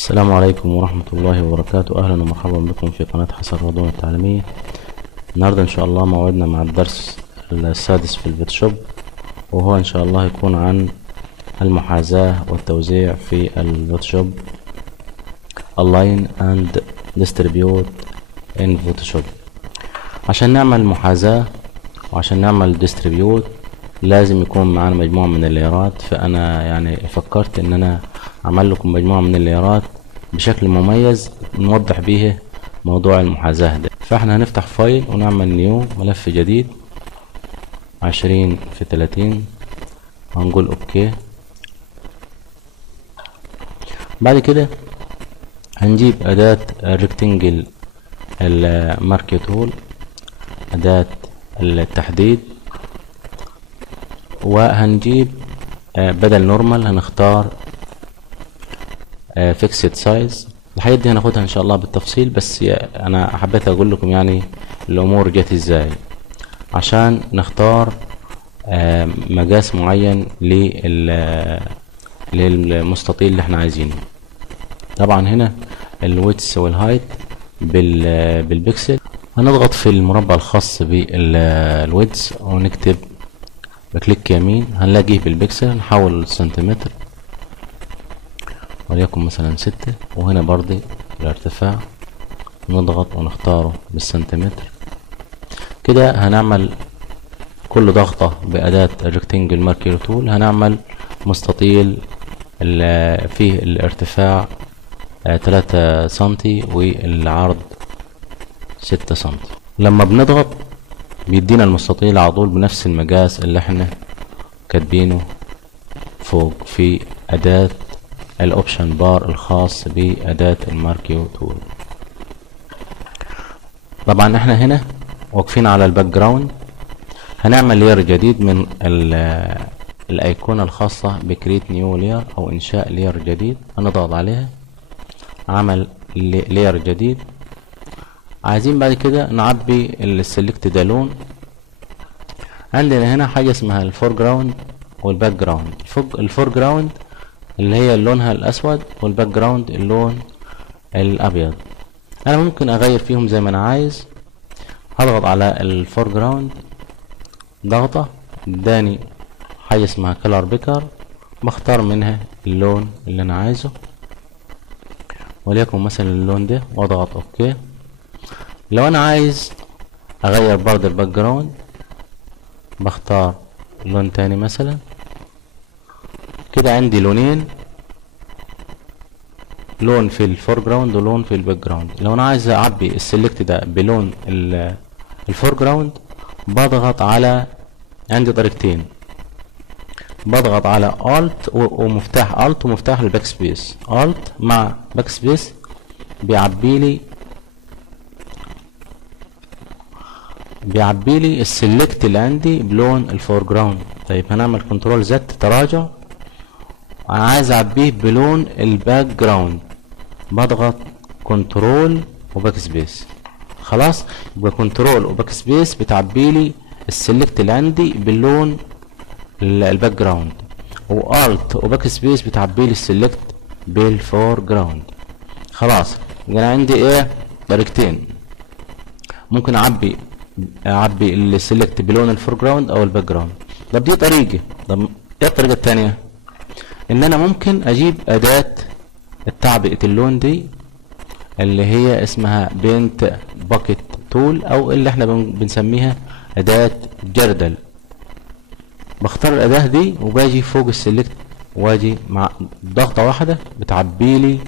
السلام عليكم ورحمة الله وبركاته. أهلا ومرحبا بكم في قناة حسن رضوان التعليمية. النهاردة إن شاء الله موعدنا مع الدرس السادس في الفوتوشوب، وهو إن شاء الله يكون عن المحاذاة والتوزيع في الفوتوشوب. Align and Distribute in Photoshop. عشان نعمل محاذاة وعشان نعمل Distribute لازم يكون معانا مجموعة من اللايرات، فأنا يعني فكرت إن أنا أعمل لكم مجموعة من اللايرات بشكل مميز نوضح بيه موضوع المحاذاة ده. فاحنا هنفتح فايل ونعمل نيو ملف جديد 20 في 30، هنقول اوكي. بعد كده هنجيب أداة الريكتنجل المارك تول، أداة التحديد، وهنجيب بدل نورمال هنختار فيكسد سايز. الحاجات دي هناخدها ان شاء الله بالتفصيل، بس انا حبيت اقول لكم يعني الامور جت ازاي عشان نختار مقاس معين للمستطيل اللي احنا عايزينه. طبعا هنا الويدث والهايت بالبكسل. هنضغط في المربع الخاص بالويدث ونكتب بكليك يمين، هنلاقيه بالبكسل، نحول السنتيمتر وليكن مثلا 6، وهنا برضه الارتفاع نضغط ونختاره بالسنتيمتر. كده هنعمل كل ضغطة بأداة الريكتنجل ماركر تول هنعمل مستطيل فيه الارتفاع 3 سنتي والعرض 6 سنتي. لما بنضغط بيدينا المستطيل على طول بنفس المقاس اللي احنا كاتبينه فوق في أداة الاوبشن بار الخاص بأداة الماركيو تول. طبعا احنا هنا واقفين على الباك جراوند، هنعمل لير جديد من الايقونة الخاصة بكريت نيو لير او انشاء لير جديد. هنضغط عليها عمل لير جديد. عايزين بعد كده نعبي السلكت ده لون. عندنا هنا حاجة اسمها الفور جراوند والباك جراوند. الفور جراوند اللي هي لونها الاسود، والباك جراوند اللون الابيض. انا ممكن اغير فيهم زي ما انا عايز. هضغط على الفور جراوند ضغطة، اداني حاجة اسمها كلر بيكر، بختار منها اللون اللي انا عايزه وليكن مثلا اللون ده واضغط اوكي. لو انا عايز اغير برضه الباك جراوند بختار لون تاني مثلا. كده عندي لونين، لون في الفور جراوند ولون في الباك جراوند. لو انا عايز اعبي السلكت ده بلون الفور جراوند بضغط على، عندي طريقتين، بضغط على الت ومفتاح الت ومفتاح الباك سبيس. الت مع باك سبيس بيعبي لي السلكت اللي عندي بلون الفور جراوند. طيب هنعمل كنترول زد تراجع، عايز اعبيه بلون الباك جراوند بضغط كنترول وباك سبيس. خلاص يبقى كنترول وباك سبيس بتعبي لي السلكت اللي عندي باللون الباك جراوند، والت وباك سبيس بتعبي لي السلكت بالفور جراوند. خلاص يبقى انا عندي ايه طريقتين، ممكن اعبي السلكت بلون الفور جراوند او الباك جراوند. طب دي طريقه. طب ايه الطريقه الثانيه؟ ان انا ممكن اجيب اداة التعبئة اللون دي اللي هي اسمها بينت باكيت تول، او اللي احنا بنسميها اداة جردل. بختار الاداة دي وباجي فوق السلكت واجي مع ضغطة واحدة بتعبي لي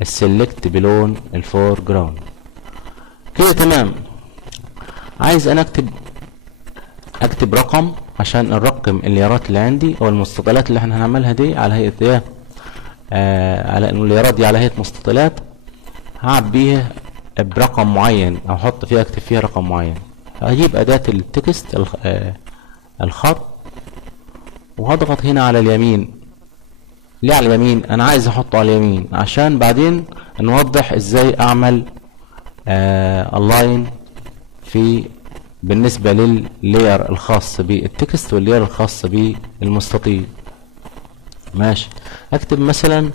السلكت بلون الفور جراوند. كده تمام. عايز انا اكتب رقم عشان نرقم الليارات اللي عندي او المستطيلات اللي احنا هنعملها دي على هيئة ايه، على الليارات دي على هيئة مستطيلات هعبيها برقم معين او احط فيها اكتب فيها رقم معين. هجيب اداة التكست الخط وهضغط هنا على اليمين. ليه على اليمين؟ انا عايز احطه على اليمين عشان بعدين نوضح ازاي اعمل الاين في بالنسبة لللاير الخاص بالتكست واللاير الخاص بالمستطيل. ماشي. اكتب مثلا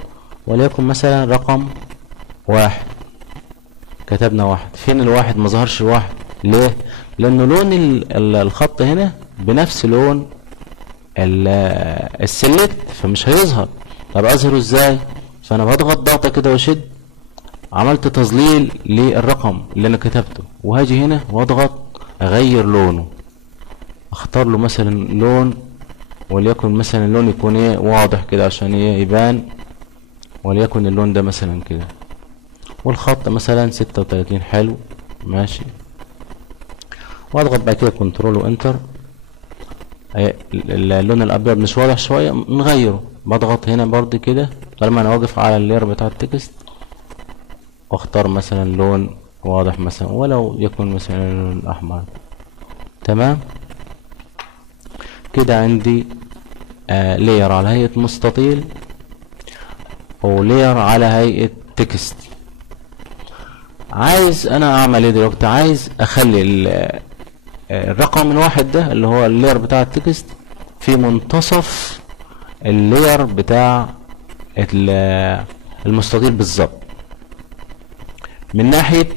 وليكن مثلا رقم 1، كتبنا 1. فين الواحد؟ مظهرش الواحد. ليه؟ لانه لون الخط هنا بنفس لون السلكت، فمش هيظهر. طب اظهره ازاي؟ فانا بضغط ضغطه كده واشد، عملت تظليل للرقم اللي انا كتبته، وهاجي هنا واضغط اغير لونه، اختار له مثلا لون، وليكن مثلا اللون يكون ايه واضح كده عشان ايه يبان، وليكن اللون ده مثلا كده، والخط مثلا 36. حلو ماشي. واضغط بعد كده كنترول وانتر. اللون الابيض مش واضح شويه، نغيره. بضغط هنا برضه كده طالما انا واقف على اللير بتاع التكست، واختار مثلا لون واضح مثلا، ولو يكون مثلا اللون الاحمر. تمام كده عندي لير على هيئه مستطيل، ولير على هيئه تكست. عايز انا اعمل ايه دلوقتي؟ عايز اخلي الرقم الواحد ده اللي هو اللير بتاع التكست في منتصف اللير بتاع المستطيل بالظبط، من ناحية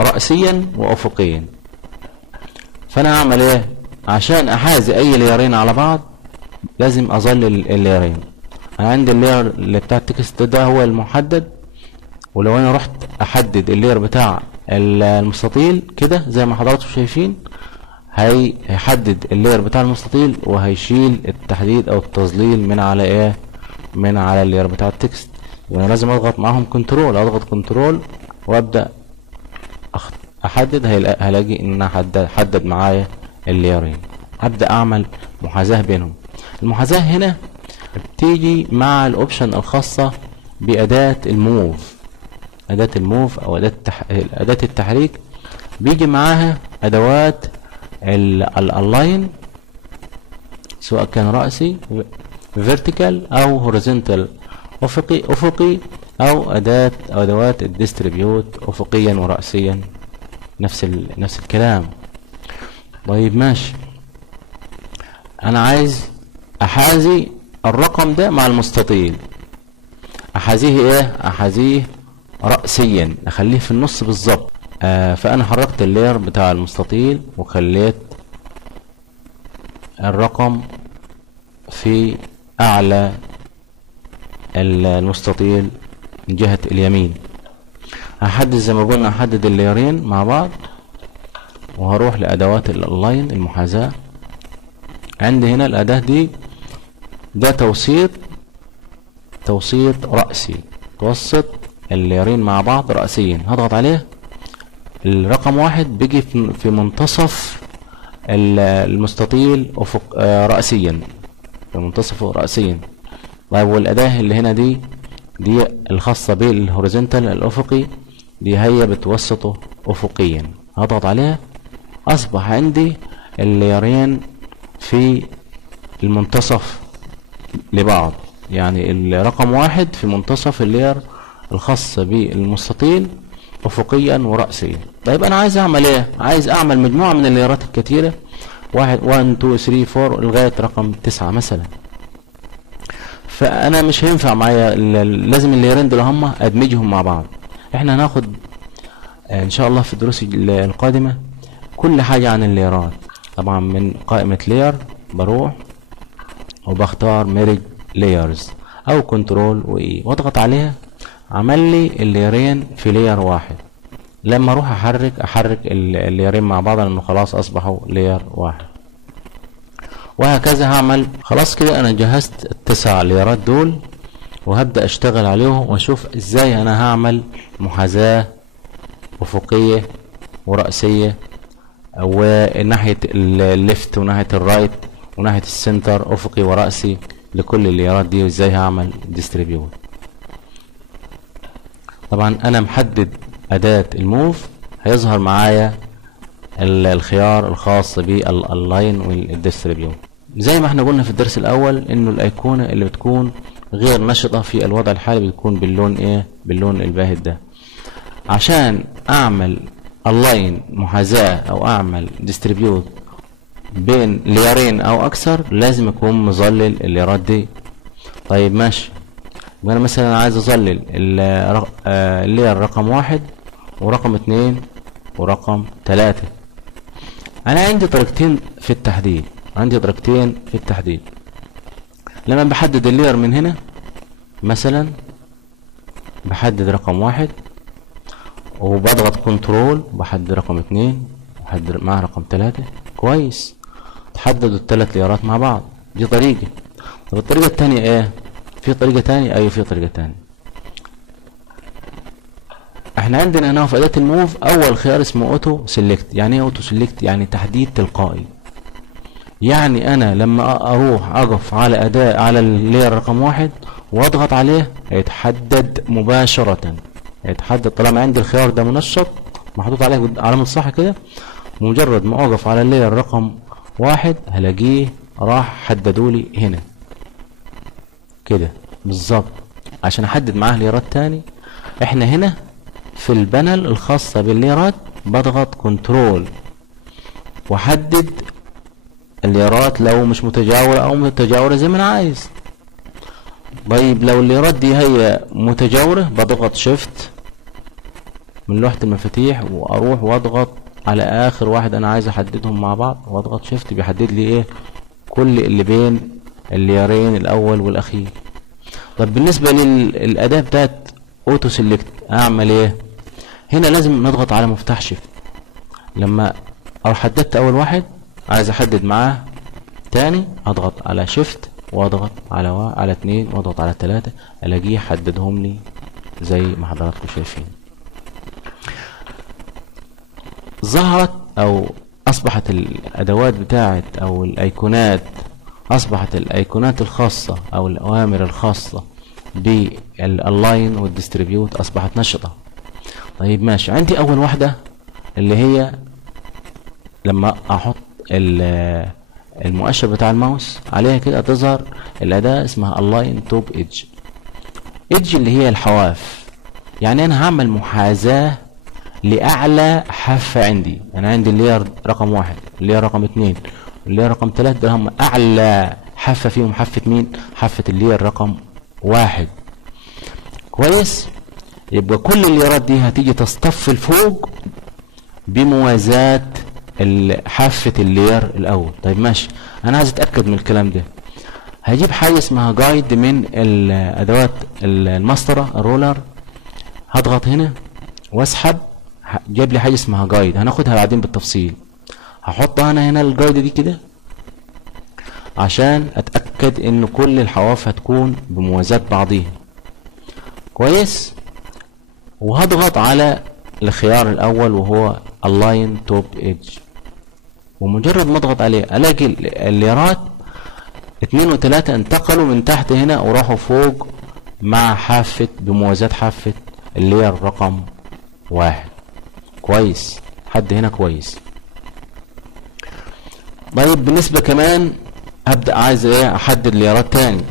رأسيا وأفقيا. فأنا هعمل إيه؟ عشان أحازي أي ليرين على بعض لازم أظلل الليرين. أنا عندي اللير اللي بتاع التكست ده هو المحدد، ولو أنا رحت أحدد اللير بتاع المستطيل كده زي ما حضراتكم شايفين، هيحدد اللير بتاع المستطيل وهيشيل التحديد أو التظليل من على إيه؟ من على اللير بتاع التكست. وانا لازم اضغط معاهم كنترول، اضغط كنترول وابدا احدد، هلاقي ان انا حدد معايا الليرين. ابدا اعمل محاذاه بينهم. المحاذاه هنا بتيجي مع الاوبشن الخاصه باداه الموف. اداه الموف او اداه التحريك بيجي معاها ادوات الالاين، سواء كان رأسي فيرتيكال او هوريزونتال افقي، او ادوات الديستريبيوت افقيا ورأسيا، نفس الكلام. طيب ماشي، انا عايز احازي الرقم ده مع المستطيل. احازيه ايه؟ احازيه رأسيا، اخليه في النص بالظبط. فانا حركت اللير بتاع المستطيل وخليت الرقم في اعلى المستطيل من جهة اليمين. هحدد زي ما قلنا، هحدد الليرين مع بعض، وهروح لادوات الالاين المحاذاة. عندي هنا الاداة دي، ده توسيط رأسي، توسط الليرين مع بعض رأسيا. هضغط عليه، الرقم 1 بيجي في منتصف المستطيل رأسيا، في منتصفه رأسيا. طيب والأداة اللي هنا دي الخاصة بالهوريزونتال الأفقي، دي هي بتوسطه أفقيا. هضغط عليها، أصبح عندي الليرين في المنتصف لبعض، يعني الرقم 1 في منتصف اللير الخاصة بالمستطيل أفقيا ورأسيا. طيب أنا عايز أعمل إيه؟ عايز أعمل مجموعة من الليرات الكتيرة، 1 2 3 4 لغاية رقم 9 مثلا. فانا مش هينفع معايا، لازم الليرين دول هم ادمجهم مع بعض. احنا هناخد ان شاء الله في الدروس القادمة كل حاجة عن الليرات. طبعا من قائمة لير بروح وبختار ميرج لايرز او كنترول واي، واضغط عليها، عمل لي الليرين في لير واحد. لما اروح احرك الليرين مع بعض لانه خلاص اصبحوا لير واحد، وهكذا هعمل. خلاص كده انا جهزت ال9 ليرات دول، وهبدأ اشتغل عليهم واشوف ازاي انا هعمل محاذاة افقية ورأسية، وناحية الليفت وناحية الرايت وناحية السنتر افقي ورأسي لكل الليرات دي، وازاي هعمل ديستريبيوت. طبعا انا محدد اداة الموف، هيظهر معايا الخيار الخاص بالالاين والديستريبيوت. زي ما احنا قلنا في الدرس الاول انه الايقونة اللي بتكون غير نشطة في الوضع الحالي بتكون باللون ايه؟ باللون الباهت ده. عشان اعمل الاين محاذاة او اعمل ديستريبيوت بين ليرين او اكثر، لازم اكون مظلل الليرات دي. طيب ماشي، انا مثلا عايز اظلل اللير رقم 1 ورقم 2 ورقم 3. انا عندي طريقتين في التحديد. لما بحدد اللير من هنا مثلا بحدد رقم 1 وبضغط كنترول وبحدد رقم 2 وبحدد معاه رقم 3. كويس، تحددوا الثلاث ليرات مع بعض. دي طريقة. طب الطريقة التانية ايه؟ في طريقة تانية؟ ايوه في طريقة تانية. احنا عندنا هنا في اداة الموف اول خيار اسمه اوتو سيلكت. يعني ايه اوتو سيلكت؟ يعني تحديد تلقائي. يعني انا لما اروح اقف على على اللير رقم 1 واضغط عليه هيتحدد مباشرة. هيتحدد طالما عندي الخيار ده منشط محطوط عليه علامة صح كده، مجرد ما اقف على اللير رقم 1 هلاقيه راح حددولي هنا كده بالظبط. عشان احدد معاه ليرات تاني، احنا هنا في البانل الخاصة بالليرات بضغط كنترول واحدد الليرات لو مش متجاورة او متجاورة زي ما انا عايز. طيب لو الليرات دي هي متجاورة بضغط شيفت من لوحة المفاتيح واروح واضغط على اخر واحد انا عايز احددهم مع بعض واضغط شيفت بيحدد لي ايه كل اللي بين الليرين الاول والاخير. طب بالنسبة للاداة بتاعت اوتو سيلكت اعمل ايه؟ هنا لازم نضغط على مفتاح شيفت. لما اروح حددت اول واحد عايز احدد معاه تاني اضغط على شيفت واضغط على 2 واضغط على 3 الاقيه حددهم لي زي ما حضراتكم شايفين. ظهرت او اصبحت الادوات بتاعت او الايقونات، اصبحت الايقونات الخاصة او الاوامر الخاصة بالالاين والديستريبيوت اصبحت نشطة. طيب ماشي، عندي اول واحدة اللي هي لما احط المؤشر بتاع الماوس عليها كده تظهر الاداة اسمها align top edge. edge اللي هي الحواف. يعني انا هعمل محاذاة لاعلى حافة عندي. انا عندي اللير رقم 1 اللير رقم 2 اللير رقم 3 ده هم اعلى حافة فيهم. حافة مين؟ حافة اللير رقم 1. كويس، يبقى كل الليرات دي هتيجي تصطف لفوق بموازاة حافة اللير الاول. طيب ماشي، انا عايز اتأكد من الكلام ده. هجيب حاجة اسمها جايد من الادوات المسطرة الرولر، هضغط هنا واسحب جاب لي حاجة اسمها جايد، هناخدها بعدين بالتفصيل. هحطها انا هنا الجايد دي كده عشان اتأكد ان كل الحواف هتكون بموازاة بعضيها. كويس، وهضغط على الخيار الاول وهو align top edge، ومجرد ما اضغط عليه الاقي الليرات 2 و3 انتقلوا من تحت هنا وراحوا فوق مع حافة بموازاة حافة اللير رقم 1. كويس، حد هنا كويس. طيب بالنسبة كمان هبدأ عايز ايه احدد ليرات تاني.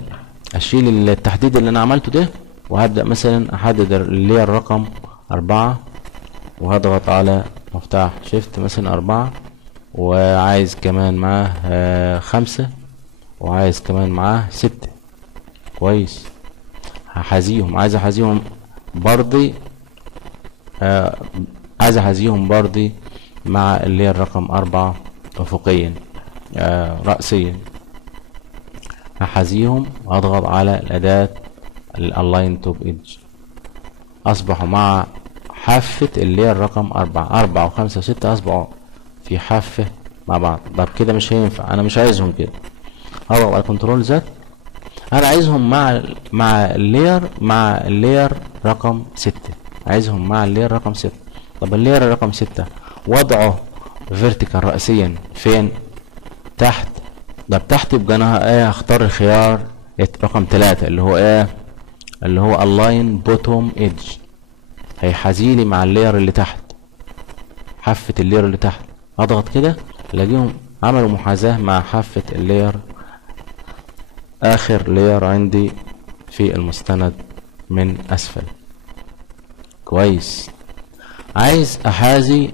اشيل التحديد اللي انا عملته ده وهبدأ مثلا احدد اللير رقم 4 وهضغط على مفتاح شيفت مثلا 4 وعايز كمان معاه 5 وعايز كمان معاه 6. كويس، هحازيهم. عايز احازيهم برضي عايز احازيهم برضي مع اللير رقم 4 افقيا رأسيا. هحازيهم واضغط على الاداة الالاين توب ايدج، اصبحوا مع حافة اللير رقم 4 و5 و6 اصبحوا في حافة مع بعض. طب كده مش هينفع، انا مش عايزهم كده. اضغط على كنترول زد، انا عايزهم مع اللير رقم 6. عايزهم مع اللير رقم 6. طب اللير رقم 6 وضعه فيرتيكال رأسيا فين؟ تحت. طب تحت يبقى انا ايه هختار الخيار رقم 3 اللي هو ايه؟ اللي هو align bottom edge. هيحازيلي مع اللير اللي تحت، حافة اللير اللي تحت. اضغط كده الاقيهم عملوا محاذاة مع حافة اللير اخر لير عندي في المستند من اسفل. كويس، عايز احازي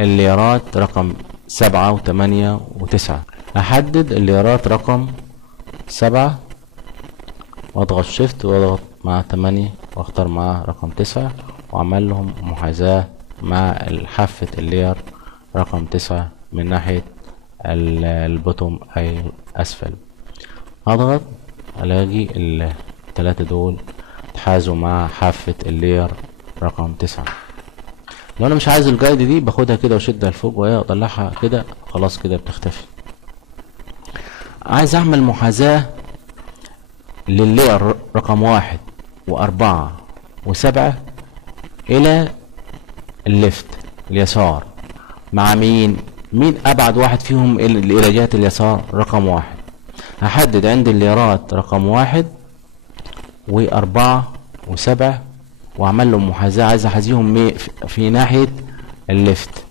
الليرات رقم 7 و8 و9. احدد الليرات رقم 7 واضغط شيفت واضغط مع 8 واختار معاه رقم 9 واعمل لهم محاذاة مع حافة اللير رقم 9 من ناحية البوتوم اي اسفل. هضغط الاقي التلاتة دول اتحازوا مع حافة اللير رقم 9. لو انا مش عايز الجايد دي باخدها كده واشدها لفوق واطلعها كده، خلاص كده بتختفي. عايز اعمل محاذاة لللير رقم 1 و4 و7 الى الليفت اليسار. مع مين ابعد واحد فيهم الى جهة اليسار؟ رقم 1. هحدد عند الليرات رقم 1 و4 و7 واعمل لهم محاذاة. عايز احاذيهم في ناحية الليفت.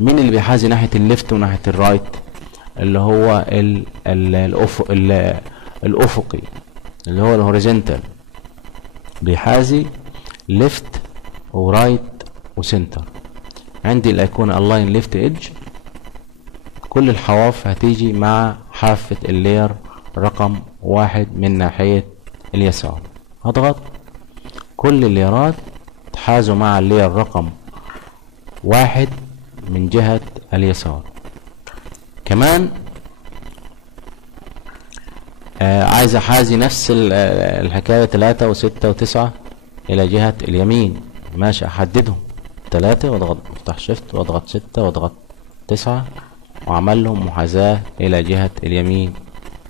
مين اللي بيحاذي ناحية الليفت وناحية الرايت؟ اللي هو الافقي اللي هو الهوريزونتال، بيحاذي ليفت ورايت وسنتر. عندي الايقونة الاين ليفت ايدج، كل الحواف هتيجي مع حافة اللير رقم 1 من ناحية اليسار. هضغط كل الليرات تحازوا مع اللير رقم 1 من جهة اليسار. كمان عايز احازي نفس الحكاية 3 و6 و9 الى جهة اليمين. ماشي، احددهم 3 واضغط افتح شيفت واضغط 6 واضغط 9 واعمل لهم محاذاة الى جهة اليمين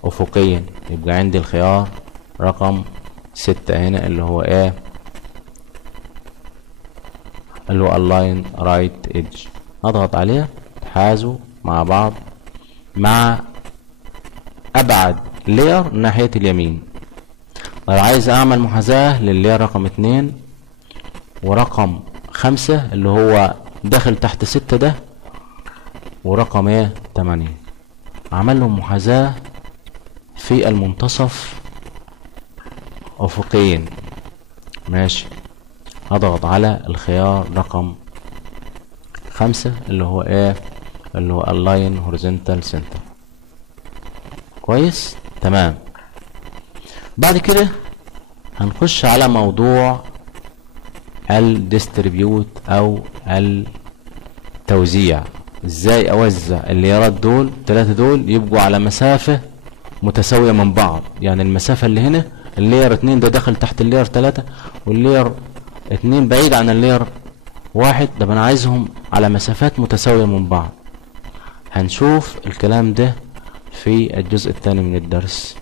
افقيا. يبقى عندي الخيار رقم 6 هنا اللي هو ايه؟ اللي هو اللاين رايت ايدج. اضغط عليها تحازوا مع بعض مع ابعد لير ناحية اليمين. عايز اعمل محاذاة لللير رقم 2 ورقم 5 اللي هو داخل تحت 6 ده، ورقم 8. اعمل لهم محاذاة في المنتصف افقيا. ماشي، هضغط على الخيار رقم 5 اللي هو اللي هو اللاين هوريزونتال سنتر. كويس، تمام. بعد كده هنخش على موضوع الديستريبيوت او التوزيع. ازاي اوزع الليرات دول 3 دول يبقوا على مسافة متساوية من بعض؟ يعني المسافة اللي هنا اللير 2 ده داخل تحت اللير 3 واللير 2 بعيد عن اللير 1، ده انا عايزهم على مسافات متساوية من بعض. هنشوف الكلام ده في الجزء الثاني من الدرس.